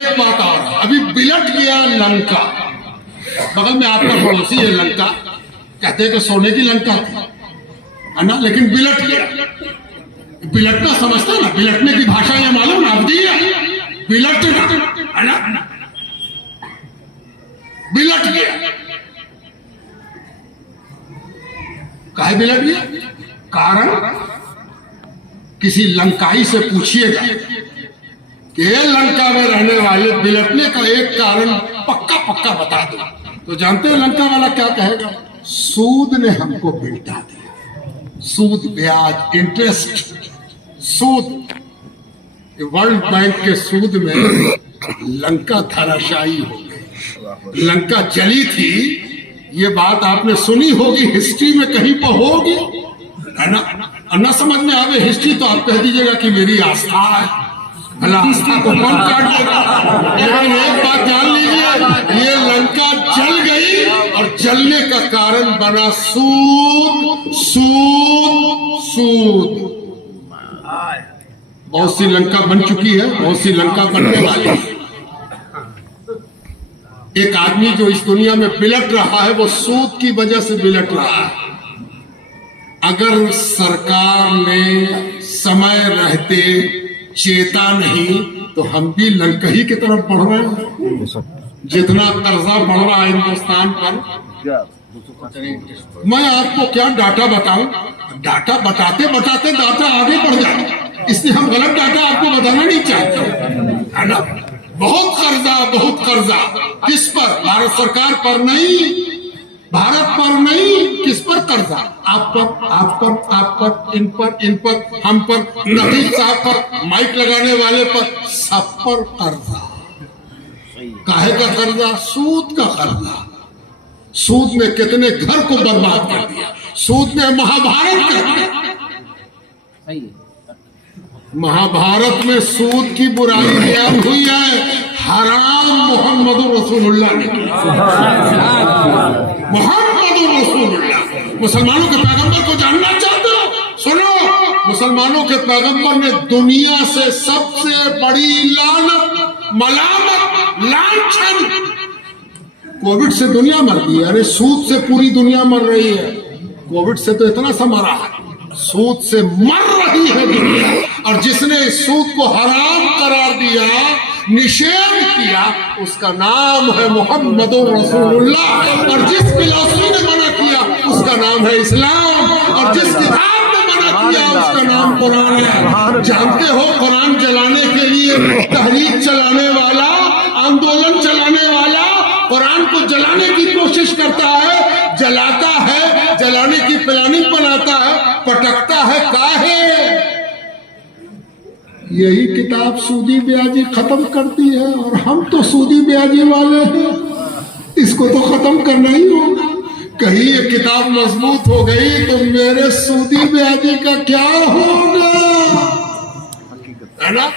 एक बात और अभी बिलट गया लंका। बगल में आपका पड़ोसी है लंका, कहते हैं कि सोने की लंका थी, है ना, लेकिन बिलट गया। बिलटना समझता है ना, बिलटने की भाषा ये मालूम ना, अवधि है बिलटना, है ना, बिलट गया। काहे बिलट गया? कारण किसी लंकाई से पूछिएगा कि लंका में रहने वाले बिलटने का एक कारण पक्का पक्का बता दो, तो जानते हैं लंका वाला क्या कहेगा? सूद ने हमको बिल्टा दिया। सूद, ब्याज, इंटरेस्ट, सूद। वर्ल्ड बैंक के सूद में लंका धराशायी हो गई, लंका जली थी। ये बात आपने सुनी होगी, हिस्ट्री में कहीं पर होगी, है ना। न समझ में आवे हिस्ट्री तो आप कह दीजिएगा कि मेरी आस्था है, भला आस्था को कौन काट देगा। लेकिन एक बात जान लीजिए, ये लंका जल गई और जलने का कारण बना सूद, सूद, सूद। बहुत सी लंका बन चुकी है, बहुत सी लंका बनने वाली है। एक आदमी जो इस दुनिया में बिलट रहा है वो सूद की वजह से बिलट रहा है। अगर सरकार ने समय रहते चेता नहीं तो हम भी लंका ही की तरफ बढ़ रहे हैं। जितना कर्जा बढ़ रहा है हिंदुस्तान पर, मैं आपको क्या डाटा बताऊं? डाटा बताते बताते डाटा आगे बढ़ जाए, इसलिए हम गलत डाटा आपको बताना नहीं चाहते, है ना। बहुत कर्जा, बहुत कर्जा। किस पर? भारत सरकार पर नहीं, भारत पर नहीं, किस पर कर्जा? आप पर, आप पर, आप पर, इन पर, इन पर, हम पर, नकीब साहब पर, माइक लगाने वाले पर, सब पर कर्जा। काहे का कर्जा? सूद का कर्जा। सूद ने कितने घर को बर्बाद कर दिया, सूद ने महाभारत कर दिया। महाभारत में सूद की बुराई बयान हुई है, हराम मोहम्मद रसूलुल्लाह ने किया। मोहम्मद रसूलुल्लाह, मुसलमानों के पैगंबर को जानना चाहते हो? सुनो, मुसलमानों के पैगंबर ने दुनिया से सबसे बड़ी लानत, मलामत, लांछन, कोविड से दुनिया मर गई। अरे सूद से पूरी दुनिया मर रही है, कोविड से तो इतना सा मरा है, सूद से मर रही है दुनिया। और जिसने इस सूद को हराम करार दिया, निषेध किया, उसका नाम है मोहम्मद रसूलुल्लाह। और जिस फिलॉसफी ने मना किया उसका नाम है इस्लाम, और जिस किताब ने मना किया उसका नाम कुरान है। जानते हो, कुरान जलाने के लिए तहरीक चलाने वाला, आंदोलन चलाने वाला कुरान को जलाने की कोशिश करता है, जलाता है, जलाने की प्लानिंग बनाता है, पटकता है। काहे? यही किताब सूदी ब्याजी खत्म करती है, और हम तो सूदी ब्याजी वाले हैं, इसको तो खत्म करना ही होगा। कहीं ये किताब मजबूत हो गई तो मेरे सूदी ब्याजी का क्या होगा, है ना।